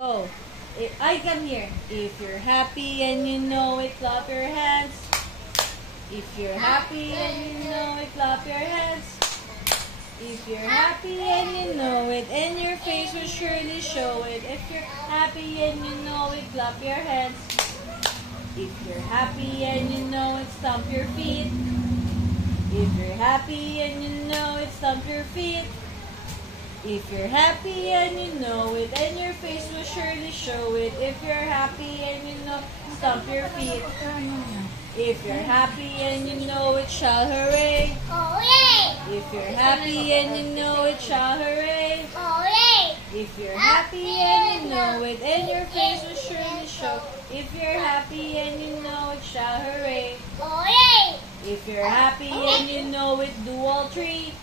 Oh, I come here. If you're happy and you know it, clap your hands. If you're happy and you know it, clap your hands. If you're happy and you know it, and your face will surely show it. If you're happy and you know it, clap your hands. If you're happy and you know it, stomp your feet. If you're happy and you know it, stomp your feet. If you're happy and you know it, and your face will surely show it. If you're happy and you know, stomp your feet. If you're happy and you know it, shout hooray. Hooray! If you're happy and you know it, shout hooray. Hooray! If you're happy and you know it, and your face will surely show. If you're happy and you know it, shout hooray. Hooray! If you're happy and you know it, do all three.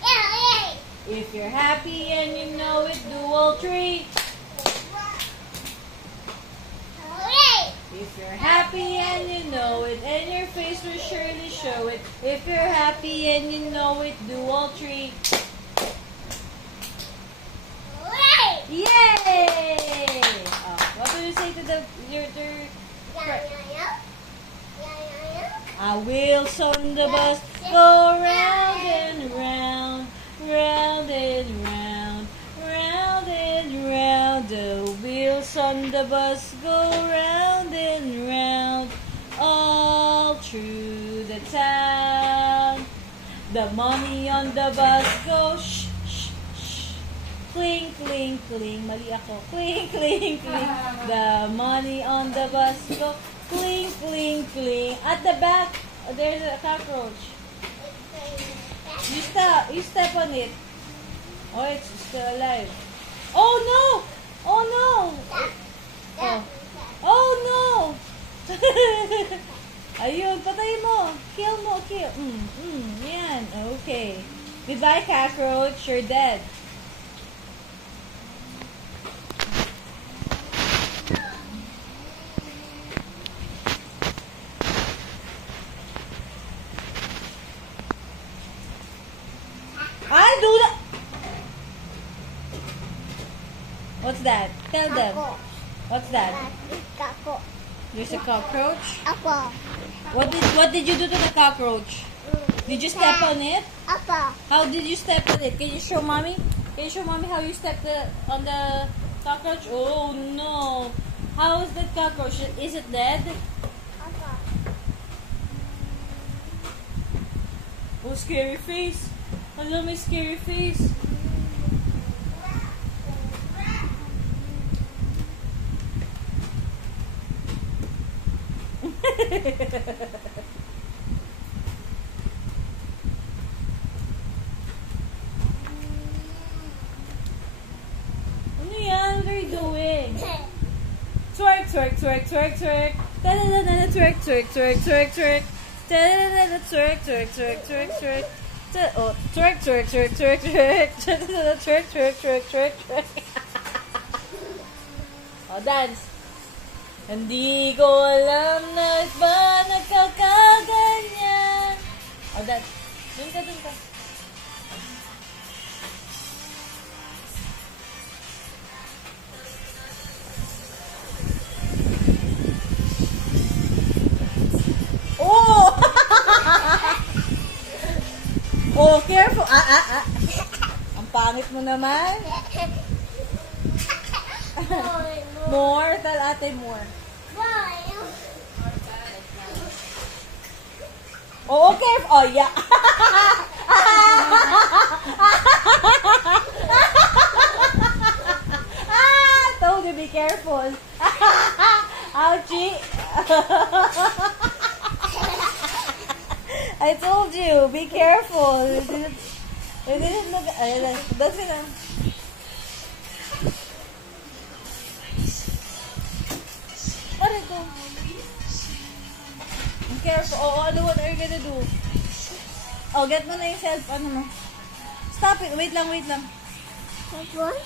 Hooray! If you're happy and you know it, do all three. Hooray! If you're happy and you know it, and your face will surely show it. If you're happy and you know it, do all three. Hooray! Yay! What do you say to your wheels on the bus go round and round, round and round, round and round. The wheels on the bus go round and round, all through the town. The money on the bus goes shh, shh, shh. Cling, cling, cling. Mali ako. Cling, cling, cling. The money on the bus goes cling, cling, cling. At the back, there's a cockroach. You step on it. Oh, it's still alive. Oh no! Oh no! Oh, oh no! Ayun, patay mo. Kill mo, kill. Yan. Okay. Goodbye, cockroach. You're dead. I do that. What's that? Tell them. What's that? There's a cockroach. What did you do to the cockroach? Did you step on it? How did you step on it? Can you show mommy? Can you show mommy how you stepped on the cockroach? Oh no! How is that cockroach? Is it dead? Oh, scary face. Hello, my scary face. Ano yan? What are you doing? Twerk, twerk, twerk, twerk, twerk. Da-da-da-da, twerk, twerk, twerk, twerk, twerk. Da-da-da-da, twerk, twerk, twerk, twerk, twerk. Oh, twerk, twerk, twerk, twerk, twerk. Da-da-da-da, twerk, twerk, twerk, twerk, twerk. Oh, dance. Hindi ko alam na ba nagkakaganyan. Oh, dance. Dun ka, dun ka. Oh! Oh, careful. Ang pangit mo naman. More. Tell ate more. Oh, careful. Oh, yeah. Told you, be careful. Ouchie. I told you, be careful. It didn't look. That's it. What is it? Be careful. Oh, what are you gonna do? Oh, get mo na yung cellphone mo. Stop it. Wait lang, wait lang. What?